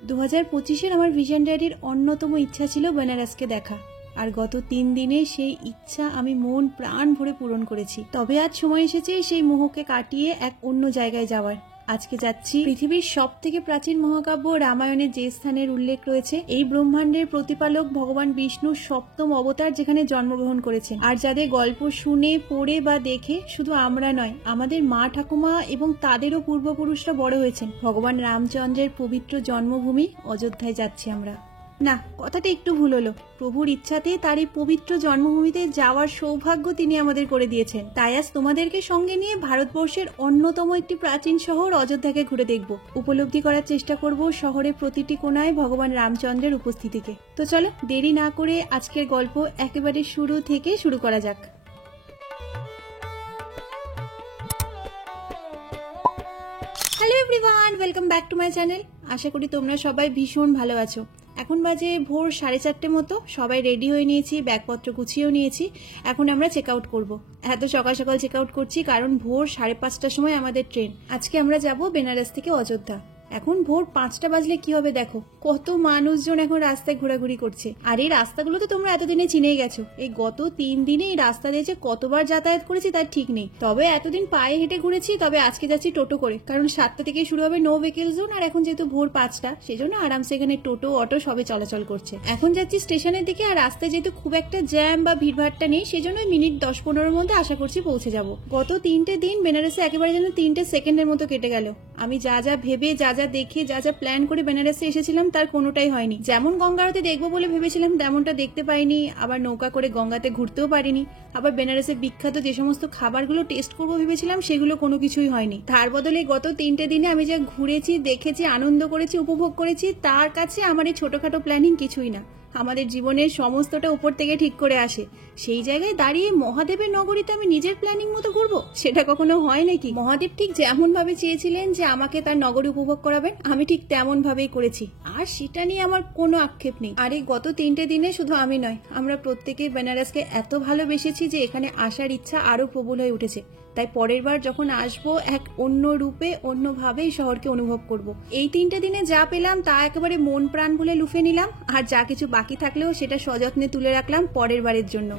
2025-এর আমার ভিশন ডায়েরির অন্যতম ইচ্ছা ছিল বেনারসকে দেখা, আর গত 3 দিনে সেই ইচ্ছা আমি মন প্রাণ ভরে পূরণ করেছি। তবে আজ সময় এসেছে সেই মোহকে কাটিয়ে এক অন্য জায়গায় যাওয়ার। আজকে যাচ্ছি পৃথিবীর সব থেকে প্রাচীন মহাকাব্য রামায়ণের যে স্থানের উল্লেখ রয়েছে, এই ব্রহ্মাণ্ডের প্রতিপালক ভগবান বিষ্ণুর 7ম অবতার যেখানে জন্মগ্রহণ করেছেন, আর যাদের গল্প শুনে পড়ে বা দেখে শুধু আমরা নয়, আমাদের মা ঠাকুমা এবং তাদেরও পূর্বপুরুষরা বড় হয়েছেন। ভগবান রামচন্দ্রের পবিত্র জন্মভূমি অযোধ্যায় যাচ্ছি আমরা। না, কথাটা একটু ভুল হলো। প্রভুর ইচ্ছাতে তার এই পবিত্র জন্মভূমিতে যাওয়ার সৌভাগ্য তিনি আমাদের করে দিয়েছেন। তাই আজ তোমাদেরকে সঙ্গে নিয়ে ভারতবর্ষের অন্যতম একটি প্রাচীন শহর অযোধ্যাকে ঘুরে দেখব, উপলব্ধি করার চেষ্টা করব শহরের প্রতিটি কোণায় ভগবান রামচন্দ্রের উপস্থিতিকে। তো চলো দেরি না করে আজকের গল্প একেবারে শুরু থেকে শুরু করা যাক। Hello everyone, welcome back to my channel. আশা করি তোমরা সবাই ভীষণ ভালো আছো। এখন বাজে ভোর 4:30 মতো। সবাই রেডি হয়ে নিয়েছি, ব্যাগপত্র গুছিয়েও নিয়েছি। এখন আমরা চেক আউট করবো। এত সকাল সকাল চেক আউট করছি কারণ ভোর 5:30টার সময় আমাদের ট্রেন। আজকে আমরা যাব বেনারস থেকে অযোধ্যা। এখন ভোর 5টা বাজলে কি হবে দেখো, কত মানুষজন এখন রাস্তায় ঘোরাঘুরি করছে। আর এই রাস্তাগুলো তো তোমরা এতদিনে চিনেই গেছো। এই গত 3 দিনে এই রাস্তা দিয়ে যে কতবার যাতায়াত করেছি তার ঠিক নেই। তবে এতদিন পায়ে হেঁটে ঘুরেছি, তবে আজকে যাচ্ছি টোটো করে, কারণ 7টা থেকে শুরু হবে নো ভেহিকল জোন। আর এখন যেহেতু ভোর 5টা, সেজন্য আরামসে এখানে টোটো অটো সবে চলাচল করছে। এখন যাচ্ছি স্টেশনের দিকে, আর রাস্তায় যেহেতু খুব একটা জ্যাম বা ভিড়ভাড়টা নেই, সেজন্য মিনিট 10-15-এর মধ্যে আশা করছি পৌঁছে যাব। গত 3টে দিন বেনারসে একেবারে যেন 3টে সেকেন্ডের মতো কেটে গেল। আমি যা যা ভেবে, যা যা দেখে, যা যা প্ল্যান করে বেনারসে এসেছিলাম তার কোনোটাই হয়নি। যেমন গঙ্গা আরতি দেখবো বলে ভেবেছিলাম তেমনটা দেখতে পাইনি, আবার নৌকা করে গঙ্গাতে ঘুরতেও পারিনি, আবার বেনারসে বিখ্যাত যে সমস্ত খাবারগুলো টেস্ট করবো ভেবেছিলাম সেগুলো কোনো কিছুই হয়নি। তার বদলে গত 3টে দিনে আমি যা ঘুরেছি, দেখেছি, আনন্দ করেছি, উপভোগ করেছি, তার কাছে আমার এই ছোটখাটো প্ল্যানিং কিছুই না। আমাদের জীবনের সমস্তটা উপর থেকে ঠিক করে আসে। সেই জায়গায় দাঁড়িয়ে মহাদেবের নগরীতে আমি নিজের প্ল্যানিং মতো ঘুরবো, সেটা কখনো হয় নাকি? মহাদেব ঠিক যেমন ভাবে চেয়েছিলেন যে আমাকে তার নগরী উপভোগ করাবেন, আমি ঠিক তেমন ভাবেই করেছি, আর সেটা নিয়ে আমার কোনো আক্ষেপ নেই। আর এই গত 3টে দিনে শুধু আমি নয়, আমরা প্রত্যেকেই বেনারসকে এত ভালোবেসেছি যে এখানে আসার ইচ্ছা আরো প্রবল হয়ে উঠেছে। তাই পরের বার যখন আসবো এক অন্য রূপে, অন্যভাবে এই শহরকে অনুভব করব। এই 3টে দিনে যা পেলাম তা একেবারে মন প্রাণ ভুলে লুফে নিলাম, আর যা কিছু বাকি থাকলেও সেটা সযত্নে তুলে রাখলাম পরের বারের জন্য।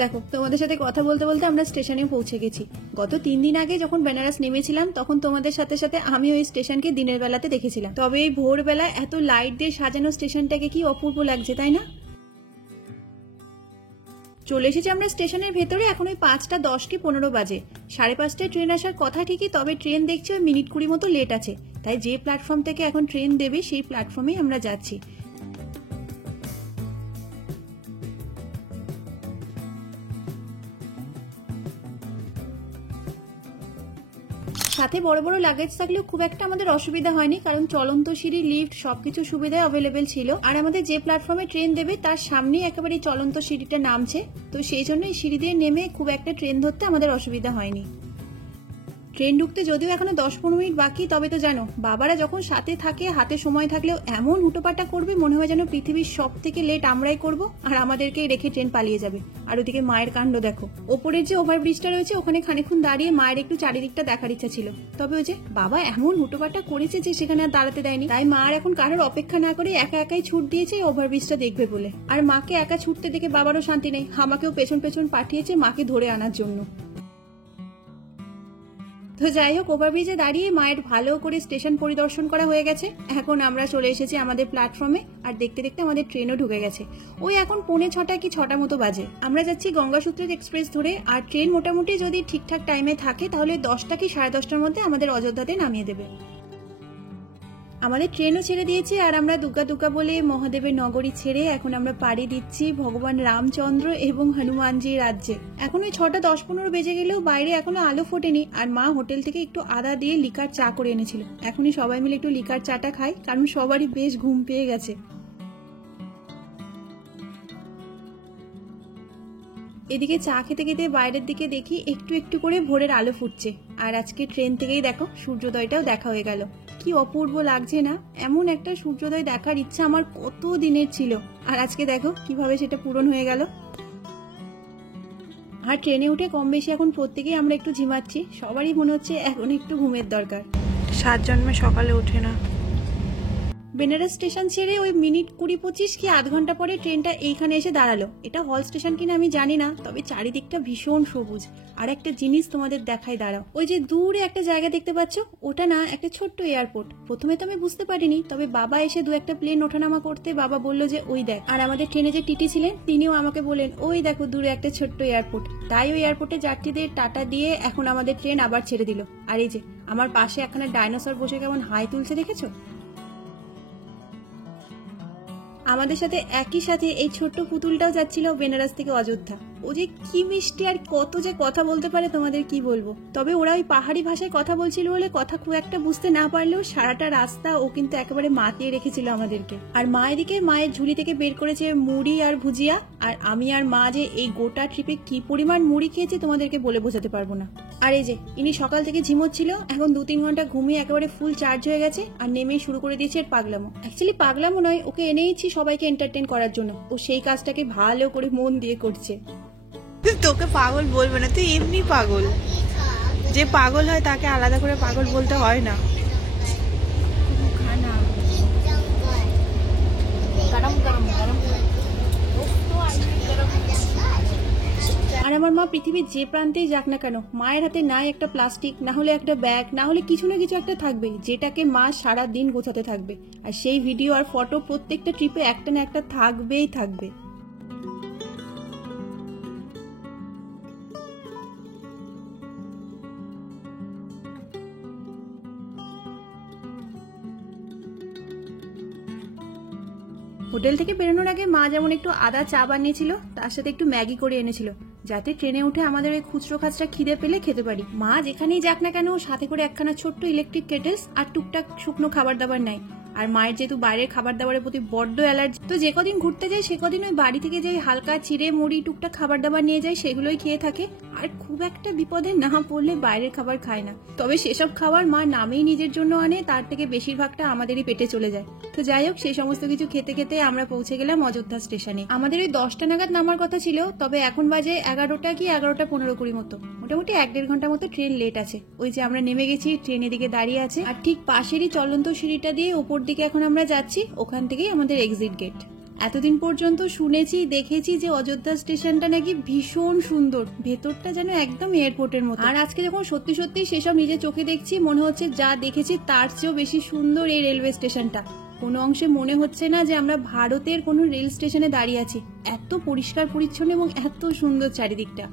দেখো, তোমাদের সাথে কথা বলতে বলতে আমরা স্টেশনে পৌঁছে গেছি। গত 3 দিন আগে যখন বেনারস নেমেছিলাম তখন তোমাদের সাথে সাথে আমি ওই স্টেশনকে দিনের বেলাতে দেখেছিলাম। তবে এই ভোরবেলা এত লাইট দিয়ে সাজানো স্টেশনটাকে কি অপূর্ব লাগছে, তাই না? চলে এসেছি আমরা স্টেশনের ভেতরে। এখন ওই 5:10-15 বাজে। 5:30টায় ট্রেন আসার কথা ঠিকই, তবে ট্রেন দেখছি ওই মিনিট 20 মতো লেট আছে। তাই যে প্ল্যাটফর্ম থেকে এখন ট্রেন দেবে সেই প্ল্যাটফর্মেই আমরা যাচ্ছি। সাথে বড় বড় লাগেজ থাকলেও খুব একটা আমাদের অসুবিধা হয়নি, কারণ চলন্ত সিঁড়ি, লিফট সবকিছু সুবিধায় অ্যাভেলেবেল ছিল। আর আমাদের যে প্ল্যাটফর্মে ট্রেন দেবে তার সামনেই একেবারে চলন্ত সিঁড়িটা নামছে, তো সেই জন্য এই সিঁড়ি দিয়ে নেমে খুব একটা ট্রেন ধরতে আমাদের অসুবিধা হয়নি। ট্রেন ঢুকতে যদিও এখনো 10-15 মিনিট বাকি, তবে তো জানো বাবারা যখন সাথে থাকে, হাতে সময় থাকলেও এমন হুটোপাটা করবে মনে হয় যেন পৃথিবীর সব থেকে লেট আমরাই করব আর আমাদেরকেই রেখে ট্রেন পালিয়ে যাবে। আর ওদিকে মায়ের কাণ্ড দেখো। ওপরের যে ওভারব্রিজটা রয়েছে ওখানে খানিকক্ষণ দাঁড়িয়ে মায়ের একটু চারিদিকটা দেখার ইচ্ছা ছিল, তবে ওই যে বাবা এমন হুটোপাটা করেছে যে সেখানে আর দাঁড়াতে দেয়নি। তাই মা আর এখন কারোর অপেক্ষা না করে একা একাই ছুট দিয়েছে ওভারব্রিজটা দেখবে বলে। আর মাকে একা ছুটতে দেখে বাবারও শান্তি নেই, আমাকেও পেছন পেছন পাঠিয়েছে মাকে ধরে আনার জন্য। তো যাই হোক, ওভারব্রিজে দাঁড়িয়ে মায়ের ভালো করে স্টেশন পরিদর্শন করা হয়ে গেছে। এখন আমরা চলে এসেছি আমাদের প্ল্যাটফর্মে, আর দেখতে দেখতে আমাদের ট্রেনও ঢুকে গেছে। ওই এখন 5:45 কি 6টা মতো বাজে। আমরা যাচ্ছি গঙ্গাসূত্র এক্সপ্রেস ধরে, আর ট্রেন মোটামুটি যদি ঠিকঠাক টাইমে থাকে তাহলে 10টা কি 10:30টার মধ্যে আমাদের অযোধ্যাতে নামিয়ে দেবে। আমাদের ট্রেনও ছেড়ে দিয়েছে, আর আমরা দুগ্গা দুগ্গা বলে মহাদেবের নগরী ছেড়ে এখন আমরা পাড়ি দিচ্ছি ভগবান রামচন্দ্র এবং হনুমানজির রাজ্যে। এখন ওই 6:10-15 বেজে গেলেও বাইরে এখনো আলো ফোটেনি, আর মা হোটেল থেকে একটু আদা দিয়ে লিকার চা করে এনেছিল। এখনই সবাই মিলে একটু লিকার চাটা খাই, কারণ সবারই বেশ ঘুম পেয়ে গেছে। এদিকে চা খেতে খেতে বাইরের দিকে দেখি একটু একটু করে ভোরের আলো ফুটছে, আর আজকে ট্রেন থেকেই দেখো সূর্যোদয়টাও দেখা হয়ে গেল। কি অপূর্ব লাগছে না? এমন একটা সূর্যোদয় দেখার ইচ্ছা আমার কত দিনের ছিল, আর আজকে দেখো কিভাবে সেটা পূরণ হয়ে গেল। আর ট্রেনে উঠে কম বেশি এখন প্রত্যেকেই আমরা একটু ঝিমাচ্ছি, সবারই মনে হচ্ছে এখন একটু ঘুমের দরকার। 7 জন্মে সকালে ওঠে না। বেনারস স্টেশন ছেড়ে ওই মিনিট 20-25 কি আধ ঘন্টা পরে ট্রেনটা এইখানে এসে দাঁড়ালো। এটা হল স্টেশন কিনা আমি জানি না, তবে চারিদিকটা ভীষণ সবুজ। আর একটা জিনিস তোমাদের দেখাই, দাঁড়াও, ওই যে দূরে একটা জায়গা দেখতে পাচ্ছ, ওটা না একটা ছোট্ট এয়ারপোর্ট। প্রথমে তো আমি বুঝতে পারিনি, তবে বাবা এসে 2-1 প্লেন ওঠানামা করতে বাবা বললো যে ওই দেখ। আর আমাদের ট্রেনে যে টিটি ছিলেন তিনিও আমাকে বললেন ওই দেখো দূরে একটা ছোট্ট এয়ারপোর্ট। তাই ওই এয়ারপোর্টে যাত্রীদের টাটা দিয়ে এখন আমাদের ট্রেন আবার ছেড়ে দিল। আর এই যে আমার পাশে একখানা ডাইনোসর বসে কেমন হাই তুলছে দেখেছো। আমাদের সাথে একই সাথে এই ছোট্ট পুতুলটাও যাচ্ছিল বেনারস থেকে অযোধ্যা। ও যে কি মিষ্টি আর কত যে কথা বলতে পারে তোমাদের কি বলবো। তবে ওরা ওই পাহাড়ি ভাষায় কথা বলছিল বলে কথা খুব একটা বুঝতে না পারলেও সারাটা রাস্তা ও কিন্তু একেবারে মাতিয়ে রেখেছিল আমাদেরকে। আর মা এদিকে মায়ের ঝুলি থেকে বের করেছে মুড়ি আর ভুজিয়া। আর আমি আর মা যে এই গোটা ট্রিপে কি পরিমাণ মুড়ি খেয়েছি তোমাদেরকে বলে বোঝাতে পারবো না। আর এই যে ইনি সকাল থেকে ঝিমোচ্ছিল, এখন 2-3 ঘন্টা ঘুমিয়ে একেবারে ফুল চার্জ হয়ে গেছে আর নেমেই শুরু করে দিয়েছে এর পাগলামো। অ্যাকচুয়ালি পাগলামো নয়, ওকে এনেইছি সবাইকে এন্টারটেইন করার জন্য। ও সেই কাজটাকে ভালো করে মন দিয়ে করছে। তোকে পাগল বলবে না, তুই এমনি পাগল। যে পাগল হয় তাকে আলাদা করে পাগল বলতে হয় না। আর আমার মা পৃথিবীর যে প্রান্তেই যাক না কেন, মায়ের হাতে নাই একটা প্লাস্টিক, না হলে একটা ব্যাগ, না হলে কিছু না কিছু একটা থাকবে, যেটাকে মা সারা দিন গোছাতে থাকবে। আর সেই ভিডিও আর ফটো প্রত্যেকটা ট্রিপে একটা না একটা থাকবেই থাকবে। হোটেল থেকে বেরোনোর আগে মা যেমন একটু আদা চা বানিয়েছিল, তার সাথে একটু ম্যাগি করে এনেছিল, যাতে ট্রেনে উঠে আমাদের ওই খুচরো খাচরা খিদে পেলে খেতে পারি। মা যেখানেই যাক না কেন সাথে করে একখানা ছোট্ট ইলেকট্রিক কেটেলস আর টুকটাক শুকনো খাবার দাবার নাই। আর মায়ের যেহেতু বাইরের খাবার দাবারের প্রতি বড্ড অ্যালার্জি, তো যে কদিন ঘুরতে যাই সে কদিন ওই বাড়ি থেকে যাই হালকা চিড়ে মুড়ি টুকটাক খাবার দাবার নিয়ে যায়, সেগুলোই খেয়ে থাকে। আর খুব একটা বিপদে না পড়লে বাইরের খাবার খায় না। তবে সেসব খাবার মা নামেই নিজের জন্য আনে, তার থেকে বেশিরভাগটা আমাদেরই পেটে চলে যায়। তো যাই হোক, সেই সমস্ত কিছু খেতে খেতে আমরা পৌঁছে গেলাম অযোধ্যা স্টেশনে। আমাদের ওই 10টা নাগাদ নামার কথা ছিল, তবে এখন বাজে 11টা কি 11:15 মতো। মোটামুটি 1-1.5 ঘন্টা মতো ট্রেন লেট আছে। ওই যে আমরা নেমে গেছি, ট্রেন এদিকে দাঁড়িয়ে আছে, আর ঠিক পাশেরই চলন্ত সিঁড়িটা দিয়ে ওপর দিকে এখন আমরা যাচ্ছি, ওখান থেকেই আমাদের এক্সিট গেট। এতদিন পর্যন্ত শুনেছি দেখেছি যে অযোধ্যা স্টেশনটা নাকি ভীষণ সুন্দর, ভেতরটা যেন একদম এয়ারপোর্টের মতো। আর আজকে যখন সত্যি সত্যি সেসব নিজের চোখে দেখছি, মনে হচ্ছে যা দেখেছি তার চেয়েও বেশি সুন্দর এই রেলওয়ে স্টেশনটা। কোনো অংশে মনে হচ্ছে না যে আমরা ভারতের কোনো রেল স্টেশনে দাঁড়িয়ে আছি। এত পরিষ্কার পরিচ্ছন্ন এবং এত সুন্দর চারিদিকটা।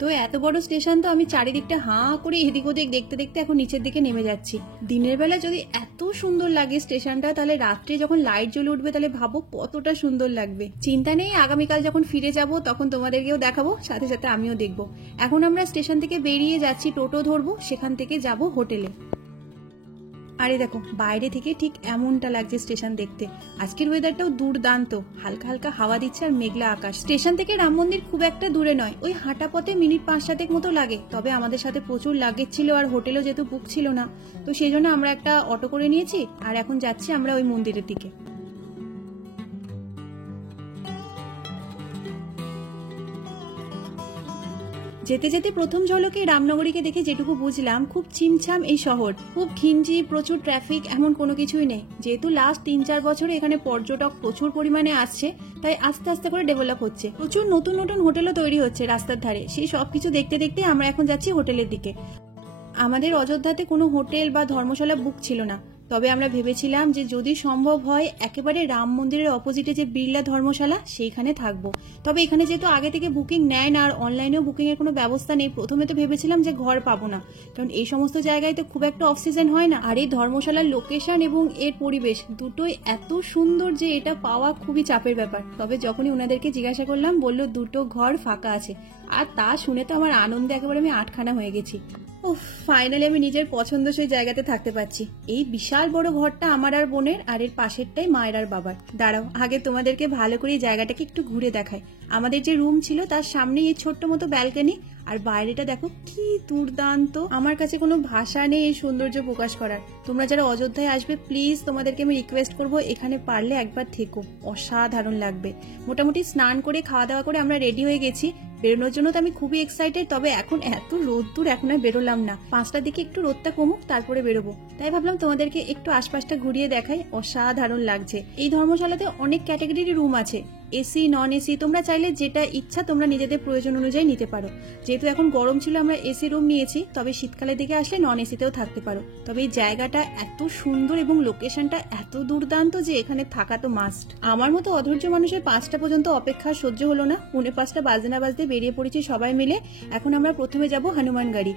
তো এত বড় স্টেশন, তো আমি চারিদিকটা হাঁ করে এদিক ওদিক দেখতে দেখতে এখন নিচের দিকে নেমে যাচ্ছি। দিনের বেলা যদি এত সুন্দর লাগে স্টেশনটা, তাহলে রাত্রে যখন লাইট জ্বলে উঠবে তাহলে ভাবো কতটা সুন্দর লাগবে। চিন্তা নেই, আগামীকাল যখন ফিরে যাব তখন তোমাদেরকেও দেখাবো, সাথে সাথে আমিও দেখবো। এখন আমরা স্টেশন থেকে বেরিয়ে যাচ্ছি, টোটো ধরবো, সেখান থেকে যাব হোটেলে। আরে দেখো বাইরে থেকে ঠিক এমনটা লাগছে স্টেশন দেখতে। আজকের ওয়েদারটাও দুর্দান্ত, হালকা হালকা হাওয়া দিচ্ছে আর মেঘলা আকাশ। স্টেশন থেকে রাম মন্দির খুব একটা দূরে নয়, ওই হাঁটা পথে মিনিট 5-7 মতো লাগে। তবে আমাদের সাথে প্রচুর লাগেজ ছিল আর হোটেলও যেহেতু বুক ছিল না, তো সেই জন্য আমরা একটা অটো করে নিয়েছি আর এখন যাচ্ছি আমরা ওই মন্দিরের দিকে। যেতে যেতে প্রথম ঝলকে রামনগরীকে দেখে যেটুকু বুঝলাম, খুব ছিমছাম এই শহর, খুব ঘিঞ্জি, প্রচুর ট্রাফিক, এমন কোনো কিছুই নেই। যেহেতু লাস্ট 3-4 বছরে এখানে পর্যটক প্রচুর পরিমাণে আসছে, তাই আস্তে আস্তে করে ডেভেলপ হচ্ছে। প্রচুর নতুন নতুন হোটেলও তৈরি হচ্ছে রাস্তার ধারে। সেই সবকিছু দেখতে দেখতে আমরা এখন যাচ্ছি হোটেলের দিকে। আমাদের অযোধ্যাতে কোনো হোটেল বা ধর্মশালা বুক ছিল না, তবে আমরা ভেবেছিলাম যে যদি সম্ভব হয় একেবারে রাম মন্দিরের অপোজিটে যে বিড়লা ধর্মশালা সেইখানে থাকবো। তবে এখানে যেহেতু আগে থেকে বুকিং নেয় না আর অনলাইনেও বুকিং এর কোনো ব্যবস্থা নেই, প্রথমে তো ভেবেছিলাম যে ঘর পাবো না, কারণ এই সমস্ত জায়গায় তো খুব একটা অফ সিজন হয় না। আর এই ধর্মশালার লোকেশন এবং এর পরিবেশ দুটোই এত সুন্দর যে এটা পাওয়া খুবই চাপের ব্যাপার। তবে যখনই ওনাদেরকে জিজ্ঞাসা করলাম, বললো 2টো ঘর ফাঁকা আছে। আর তা শুনে তো আমার আনন্দে একেবারে আমি আটখানা হয়ে গেছি। ফাইনালি আমি নিজের পছন্দসই জায়গাতে থাকতে পারছি। এই বিশাল বড় ঘরটা আমার আর বোনের, আর এর পাশেরটাই মায়ের আর বাবার। দাঁড়াও আগে তোমাদেরকে ভালো করে জায়গাটাকে একটু ঘুরে দেখাই। আমাদের যে রুম ছিল তার সামনেই এই ছোট্ট মতো ব্যালকনি, আর বাইরেটা দেখো কি দুর্দান্ত। আমার কাছে কোনো ভাষা নেই এই সৌন্দর্য প্রকাশ করার। তোমরা যারা অযোধ্যায় আসবে প্লিজ তোমাদেরকে আমি রিকোয়েস্ট করবো এখানে পারলে একবার থেকো, অসাধারণ লাগবে। মোটামুটি স্নান করে খাওয়া দাওয়া করে আমরা রেডি হয়ে গেছি। বেরোনোর জন্য তো আমি খুবই এক্সাইটেড, তবে এখন এত রোদ্দুর, এখন আর বেরোলাম না। 5টার দিকে একটু রোদটা কমুক, তারপরে বেরোবো। তাই ভাবলাম তোমাদেরকে একটু আশপাশটা ঘুরিয়ে দেখাই। অসাধারণ লাগছে। এই ধর্মশালাতে অনেক ক্যাটাগরির রুম আছে, এসি, নন এসি। তোমরা চাইলে যেটা ইচ্ছা তোমরা নিজেদের প্রয়োজন অনুযায়ী নিতে পারো। যেহেতু এখন গরম ছিল আমরা এসি রুম নিয়েছি, তবে শীতকালের দিকে আসলে নন এসিতেও থাকতে পারো। তবে এই জায়গাটা এত সুন্দর এবং লোকেশনটা এত দুর্দান্ত যে এখানে থাকা তো মাস্ট। আমার মতো অধৈর্য মানুষের 5টা পর্যন্ত অপেক্ষা সহ্য হলো না। 4:45 বাজতে না বাজতে বেরিয়ে পড়েছি সবাই মিলে। এখন আমরা প্রথমে যাব হনুমানগাড়ি।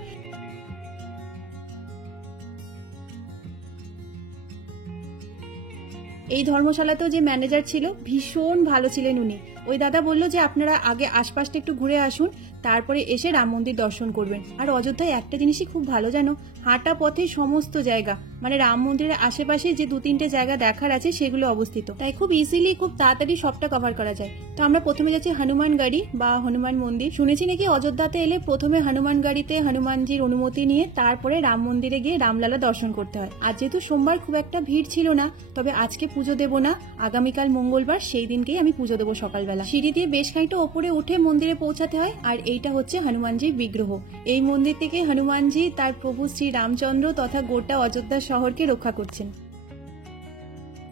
এই ধর্মশালাতেও যে ম্যানেজার ছিল ভীষণ ভালো ছিলেন উনি। ওই দাদা বললো যে আপনারা আগে আশপাশটা একটু ঘুরে আসুন, তারপরে এসে রাম মন্দির দর্শন করবেন। আর অযোধ্যায় একটা জিনিসই খুব ভালো জানো, হাঁটা পথে সমস্ত জায়গা, মানে রাম মন্দিরের আশেপাশে যে 2-3টে জায়গা দেখার আছে সেগুলো অবস্থিত, তাই খুব ইজিলি খুব তাড়াতাড়ি সবটা কভার করা যায়। তো আমরা প্রথমে যাচ্ছি হনুমানগাড়ি বা হনুমান মন্দির। শুনেছি নাকি অযোধ্যাতে এলে প্রথমে হনুমানগাড়িতে হনুমানজির অনুমতি নিয়ে তারপরে রাম মন্দিরে গিয়ে রামলালা দর্শন করতে হয়। আর যেহেতু সোমবার খুব একটা ভিড় ছিল না, তবে আজকে পুজো দেবো না, আগামীকাল মঙ্গলবার, সেই দিনকেই আমি পুজো দেবো সকালবেলা। সিঁড়ি দিয়ে বেশ খানিকটা ওপরে উঠে মন্দিরে পৌঁছাতে হয়। আর এইটা হচ্ছে হনুমানজির বিগ্রহ। এই মন্দির থেকে হনুমানজি তার প্রভু শ্রী রামচন্দ্র তথা গোটা অযোধ্যা শহরকে রক্ষা করছেন।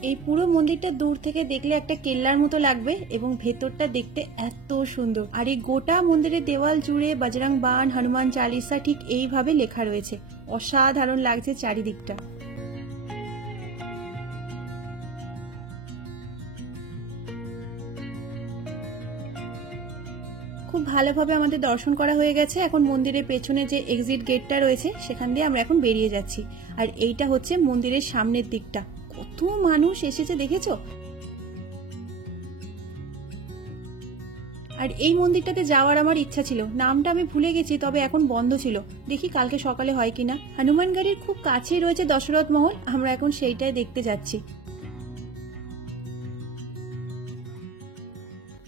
এই পুরো মন্দিরটা দূর থেকে দেখলে একটা কেল্লার মতো লাগবে এবং ভেতরটা দেখতে এত সুন্দর। আর এই গোটা মন্দিরের দেওয়াল জুড়ে বজরং বাণ, হনুমান চালিসা ঠিক এইভাবে লেখা রয়েছে। অসাধারণ লাগছে চারিদিকটা। খুব ভালোভাবে আমাদের দর্শন করা হয়ে গেছে। এখন মন্দিরের পেছনে যে এক্সিট গেটটা রয়েছে সেখান দিয়ে আমরা এখন বেরিয়ে যাচ্ছি। আর এইটা হচ্ছে মন্দিরের সামনের দিকটা। কত মানুষ এসেছে দেখেছো? আর এই মন্দিরটাতে যাওয়ার আমার ইচ্ছা ছিল, নামটা আমি ভুলে গেছি, তবে এখন বন্ধ ছিল। দেখি কালকে সকালে হয় কিনা। হনুমানগাড়ির খুব কাছেই রয়েছে দশরথ মহল, আমরা এখন সেইটাই দেখতে যাচ্ছি।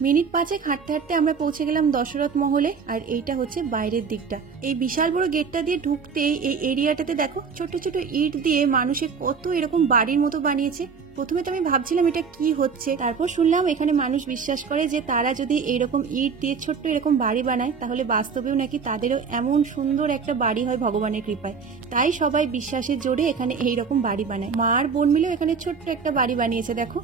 মিনিট 5 হাঁটতে হাঁটতে আমরা পৌঁছে গেলাম দশরথ মহলে। আর এইটা হচ্ছে বাইরের দিকটা। এই বিশাল বড় গেটটা দিয়ে ঢুকতেই এই এরিয়াটাতে দেখো ছোট ছোট ইট দিয়ে মানুষে কত এরকম বাড়ির মতো বানিয়েছে। প্রথমে তো আমি ভাবছিলাম এটা কি হচ্ছে, তারপর শুনলাম এখানে মানুষ বিশ্বাস করে যে তারা যদি এইরকম ইট দিয়ে ছোট্ট এরকম বাড়ি বানায় তাহলে বাস্তবেও নাকি তাদেরও এমন সুন্দর একটা বাড়ি হয় ভগবানের কৃপায়। তাই সবাই বিশ্বাসের জোরে এখানে এইরকম বাড়ি বানায়। মা আর বোন মিলেও এখানে ছোট্ট একটা বাড়ি বানিয়েছে দেখো।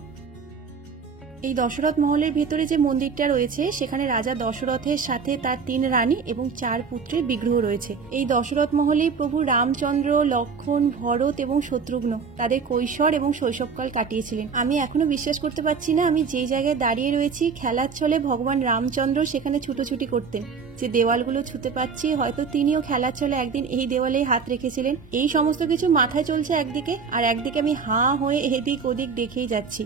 এই দশরথ মহলের ভেতরে যে মন্দিরটা রয়েছে সেখানে রাজা দশরথের সাথে তার 3 রানী এবং 4 পুত্রের বিগ্রহ রয়েছে। এই দশরথ মহলেই প্রভু রামচন্দ্র, লক্ষণ, ভরত এবং শত্রুঘ্ন তাদের কৈশোর এবং শৈশবকাল কাটিয়েছিলেন। আমি এখনো বিশ্বাস করতে পারছি না আমি যে জায়গায় দাঁড়িয়ে রয়েছি খেলার ছলে ভগবান রামচন্দ্র সেখানে ছুটোছুটি করতেন। যে দেওয়ালগুলো ছুতে পাচ্ছি, হয়তো তিনিও খেলার ছলে একদিন এই দেওয়ালেই হাত রেখেছিলেন। এই সমস্ত কিছু মাথায় চলছে একদিকে, আর একদিকে আমি হাঁ হয়ে এদিক ওদিক দেখেই যাচ্ছি।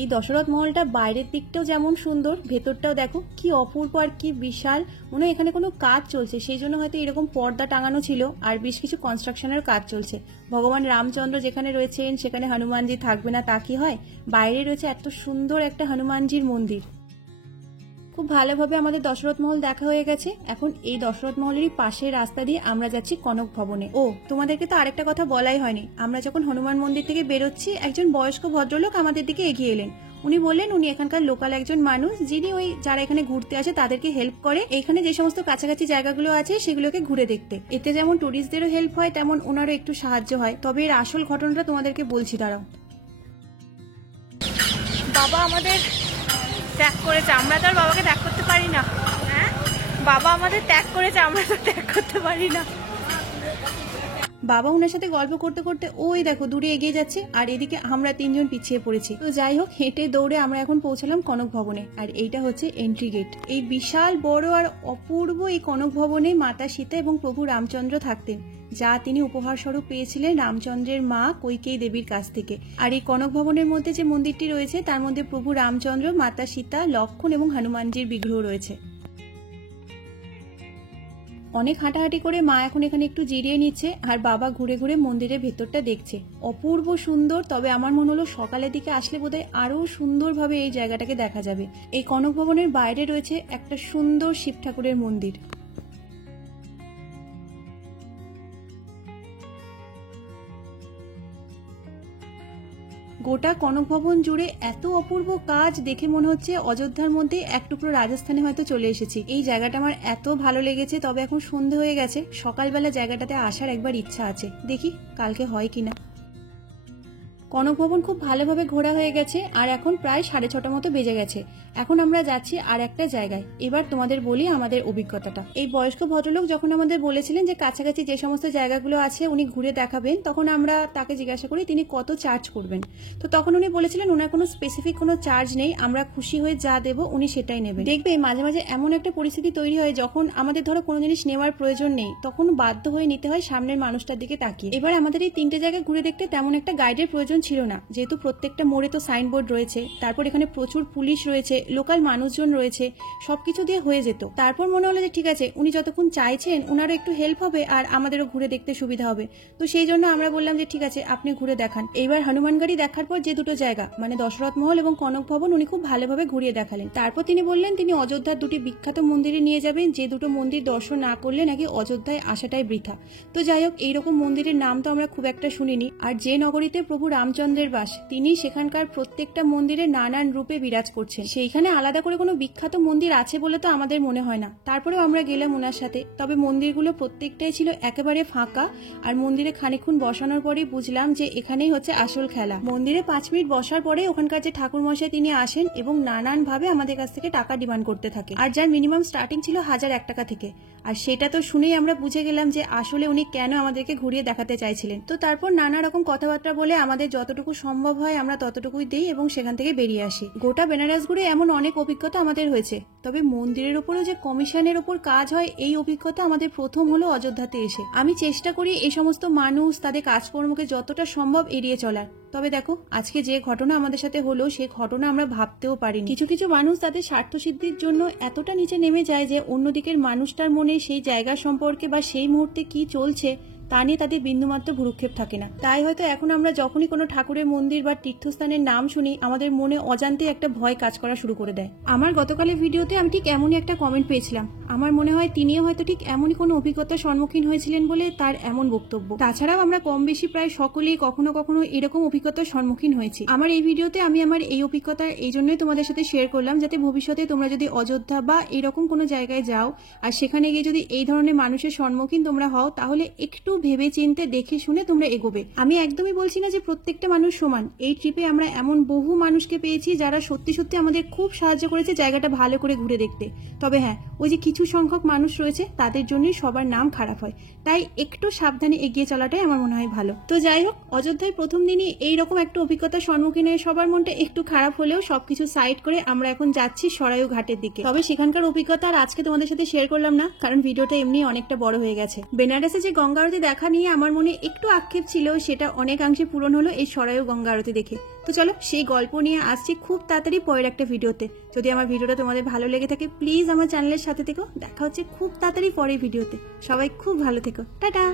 এই দশরথ মহলটা বাইরের দিকটাও যেমন সুন্দর, ভেতরটাও দেখো কি অপূর্ব আর কি বিশাল। মনে হয় এখানে কোনো কাজ চলছে, সেই জন্য হয়তো এরকম পর্দা টাঙানো ছিল। আর বেশ কিছু কনস্ট্রাকশনের কাজ চলছে। ভগবান রামচন্দ্র যেখানে রয়েছেন সেখানে হনুমানজি থাকবে না তা কি হয়? বাইরে রয়েছে এত সুন্দর একটা হনুমানজির মন্দির। খুব ভালোভাবে আমাদের দশরথ মহল দেখা হয়ে গেছে। এখন এই দশরথ মহলেরই পাশের রাস্তা দিয়ে আমরা যাচ্ছি কনক ভবনে। ও তোমাদেরকে তো আরেকটা কথা বলাই হয়নি, আমরা যখন হনুমান মন্দির থেকে বেরোচ্ছি একজন বয়স্ক ভদ্রলোক আমাদের দিকে এগিয়ে এলেন। উনি বললেন উনি এখানকার লোকাল একজন মানুষ, যিনি ওই যারা এখানে ঘুরতে আসে তাদেরকে হেল্প করে এখানে যে সমস্ত কাছাকাছি জায়গাগুলো আছে সেগুলোকে ঘুরে দেখতে। এতে যেমন টুরিস্টদেরও হেল্প হয় তেমন ওনারও একটু সাহায্য হয়। তবে এর আসল ঘটনাটা তোমাদেরকে বলছি, দাঁড়াও। বাবা আমাদের ত্যাগ করেছে, আমরা তো আর বাবাকে ত্যাগ করতে পারি না। হ্যাঁ, বাবা আমাদের ত্যাগ করেছে, আমরা তো ত্যাগ করতে পারি না। বাবা ওনার সাথে গল্প করতে করতে ওই দেখো দূরে এগিয়ে যাচ্ছে, আর এদিকে আমরা 3 জন পিছিয়ে পড়েছি। তো যাই হোক, হেঁটে দৌড়ে আমরা এখন পৌঁছালাম কনক ভবনে। আর এইটা হচ্ছে এন্ট্রি গেট। এই বিশাল বড় আর অপূর্ব এই কনক ভবনে মাতা সীতা এবং প্রভু রামচন্দ্র থাকতেন, যা তিনি উপহার স্বরূপ পেয়েছিলেন রামচন্দ্রের মা কৈকেয়ী দেবীর কাছ থেকে। আর এই কনক ভবনের মধ্যে যে মন্দিরটি রয়েছে তার মধ্যে প্রভু রামচন্দ্র, মাতা সীতা, লক্ষণ এবং হনুমানজির বিগ্রহ রয়েছে। অনেক হাঁটাহাঁটি করে মা এখন এখানে একটু জিরিয়ে নিচ্ছে, আর বাবা ঘুরে ঘুরে মন্দিরের ভেতরটা দেখছে। অপূর্ব সুন্দর, তবে আমার মনে হলো সকালের দিকে আসলে বোধহয় আরো সুন্দরভাবে এই জায়গাটাকে দেখা যাবে। এই কনক ভবনের বাইরে রয়েছে একটা সুন্দর শিব ঠাকুরের মন্দির। গোটা কনক ভবন জুড়ে এত অপূর্ব কাজ দেখে মনে হচ্ছে অযোধ্যার মধ্যে এক টুকরো রাজস্থানে হয়তো চলে এসেছি। এই জায়গাটা আমার এত ভালো লেগেছে, তবে এখন সন্ধে হয়ে গেছে, সকালবেলা জায়গাটাতে আসার একবার ইচ্ছা আছে, দেখি কালকে হয় কিনা। কনক ভবন খুব ভালোভাবে ঘোরা হয়ে গেছে আর এখন প্রায় 6:30 মতো বেজে গেছে। এখন আমরা যাচ্ছি আর একটা জায়গায়। এবার তোমাদের বলি আমাদের অভিজ্ঞতাটা। এই বয়স্ক ভদ্রলোক যখন আমাদের বলেছিলেন যে কাছাকাছি যে সমস্ত জায়গাগুলো আছে উনি ঘুরে দেখাবেন, তখন আমরা তাকে জিজ্ঞাসা করি তিনি কত চার্জ করবেন। তো তখন উনি বলেছিলেন ওনার কোনো স্পেসিফিক কোনো চার্জ নেই, আমরা খুশি হয়ে যা দেবো উনি সেটাই নেবেন। দেখবে মাঝে মাঝে এমন একটা পরিস্থিতি তৈরি হয় যখন আমাদের ধরো কোনো জিনিস নেওয়ার প্রয়োজন নেই, তখন বাধ্য হয়ে নিতে হয় সামনের মানুষটার দিকে তাকিয়ে। এবার আমাদের এই 3টে জায়গা ঘুরে দেখতে তেমন একটা গাইডের প্রয়োজন ছিল না, যেহেতু প্রত্যেকটা মোড়ে তো সাইনবোর্ড রয়েছে, তারপর এখানে প্রচুর পুলিশ রয়েছে, লোকাল মানুষজন রয়েছে, সবকিছু দিয়ে হয়ে যেত। তারপর মনে হলো যে ঠিক আছে উনি যতক্ষণ চাইছেন ওনারও একটু হেল্প হবে আর আমাদেরও ঘুরে দেখতে সুবিধা হবে। তো সেই জন্য আমরা বললাম যে ঠিক আছে আপনি ঘুরে দেখান। এইবার হনুমানগাড়ি দেখার পর যে দুটো জায়গা মানে দশরথ মহল এবং কনক ভবন উনি খুব ভালোভাবে ঘুরিয়ে দেখালেন। তারপর তিনি বললেন তিনি অযোধ্যার দুটি বিখ্যাত মন্দিরে নিয়ে যাবেন, যে দুটো মন্দির দর্শন না করলে নাকি অযোধ্যায় আসাটাই বৃথা। তো যাই হোক, এইরকম মন্দিরের নাম তো আমরা খুব একটা শুনিনি, আর যে নগরীতে প্রভু রামচন্দ্রের বাস তিনি সেখানকার প্রত্যেকটা মন্দিরে নানান রূপে বিরাজ করছেন, সেইখানে আলাদা করে কোনো বিখ্যাত মন্দির আছে বলে তো আমাদের মনে হয় না। তারপরেও আমরা গেলাম ওনার সাথে, তবে মন্দিরগুলো প্রত্যেকটাই ছিল একেবারে ফাঁকা, আর মন্দিরে খানিকক্ষণ বসানোর পরেই বুঝলাম যে এখানেই হচ্ছে আসল খেলা। মন্দিরে 5 মিনিট বসার পরে ওখানকার যে ঠাকুর মশাই তিনি আসেন এবং নানান ভাবে আমাদের কাছ থেকে টাকা ডিমান্ড করতে থাকে, আর যার মিনিমাম স্টার্টিং ছিল 1001 টাকা থেকে। আর সেটা তো শুনেই আমরা বুঝে গেলাম যে আসলে উনি কেন আমাদেরকে ঘুরিয়ে দেখাতে চাইছিলেন। তো তারপর নানা রকম কথাবার্তা বলে আমাদের যতটুকু সম্ভব হয় আমরা ততটুকুই দিই এবং সেখান থেকে বেরিয়ে আসি। গোটা বেনারস ঘুরে এমন অনেক অভিজ্ঞতা আমাদের হয়েছে, তবে মন্দিরের উপরও যে কমিশনের উপর কাজ হয় এই অভিজ্ঞতা আমাদের প্রথম হলো অযোধ্যাতে এসে। আমি চেষ্টা করি এই সমস্ত মানুষ তাদের কাজকর্মকে যতটা সম্ভব এড়িয়ে চলার, তবে দেখো আজকে যে ঘটনা আমাদের সাথে হলো সেই ঘটনা আমরা ভাবতেও পারিনি। কিছু কিছু মানুষ তাদের স্বার্থ সিদ্ধির জন্য এতটা নিচে নেমে যায় যে অন্যদিকের মানুষটার মনে সেই জায়গা সম্পর্কে বা সেই মুহূর্তে কি চলছে তা নিয়ে তাদের বিন্দুমাত্র ভ্রুক্ষেপ থাকে না। তাই হয়তো এখন আমরা যখনই কোনো ঠাকুরের মন্দির বা তীর্থস্থানের নাম শুনি আমাদের মনে অজান্তে একটা ভয় কাজ করা শুরু করে দেয়। আমার গতকালের ভিডিওতে আমি ঠিক এমনই একটা কমেন্ট পেয়েছিলাম, আমার মনে হয় তিনিও হয়তো ঠিক এমনই কোনো অভিজ্ঞতার সম্মুখীন হয়েছিলেন বলে তার এমন বক্তব্য। তাছাড়াও আমরা কম বেশি প্রায় সকলেই কখনো কখনো এরকম অভিজ্ঞতার সম্মুখীন হয়েছি। আমার এই ভিডিওতে আমি আমার এই অভিজ্ঞতা এই জন্যই তোমাদের সাথে শেয়ার করলাম, যাতে ভবিষ্যতে তোমরা যদি অযোধ্যা বা এরকম কোনো জায়গায় যাও আর সেখানে গিয়ে যদি এই ধরনের মানুষের সম্মুখীন তোমরা হও, তাহলে একটু ভেবে চিন্তে দেখে শুনে তোমরা এগোবে। আমি একদমই বলছি না যে প্রত্যেকটা মানুষ সমান। এই ট্রিপে আমরা এমন বহু মানুষকে পেয়েছি যারা সত্যি সত্যি আমাদের খুব সাহায্য করেছে জায়গাটা ভালো করে ঘুরে দেখতে। তবে হ্যাঁ, ওই যে কিছু সংখ্যক মানুষ রয়েছে তাদের জন্যই সবার নাম খারাপ হয়, তাই একটু সাবধানে এগিয়ে চলাটাই আমার মনে হয় ভালো। তো যাই হোক, অযোধ্যায় প্রথম দিনই এইরকম একটা অভিজ্ঞতার সম্মুখীন হয়ে সবার মনটা একটু খারাপ হলেও সবকিছু সাইড করে আমরা এখন যাচ্ছি সরায়ু ঘাটের দিকে। তবে সেখানকার অভিজ্ঞতা আর আজকে তোমাদের সাথে শেয়ার করলাম না, কারণ ভিডিওটা এমনি অনেকটা বড় হয়ে গেছে। বেনারসে যে গঙ্গা আরতি দেখা নিয়ে আমার মনে একটু আক্ষেপ ছিল, সেটা অনেকাংশে পূরণ হলো এই সরায়ু গঙ্গা আরতি দেখে। তো চলো সেই গল্প নিয়ে আসছি খুব তাড়াতাড়ি পরের একটা ভিডিওতে। যদি আমার ভিডিওটা তোমাদের ভালো লেগে থাকে প্লিজ আমার চ্যানেলের সাথে থেকো। দেখা হচ্ছে খুব তাড়াতাড়ি পরের ভিডিওতে। সবাই খুব ভালো থেকো, টাটা।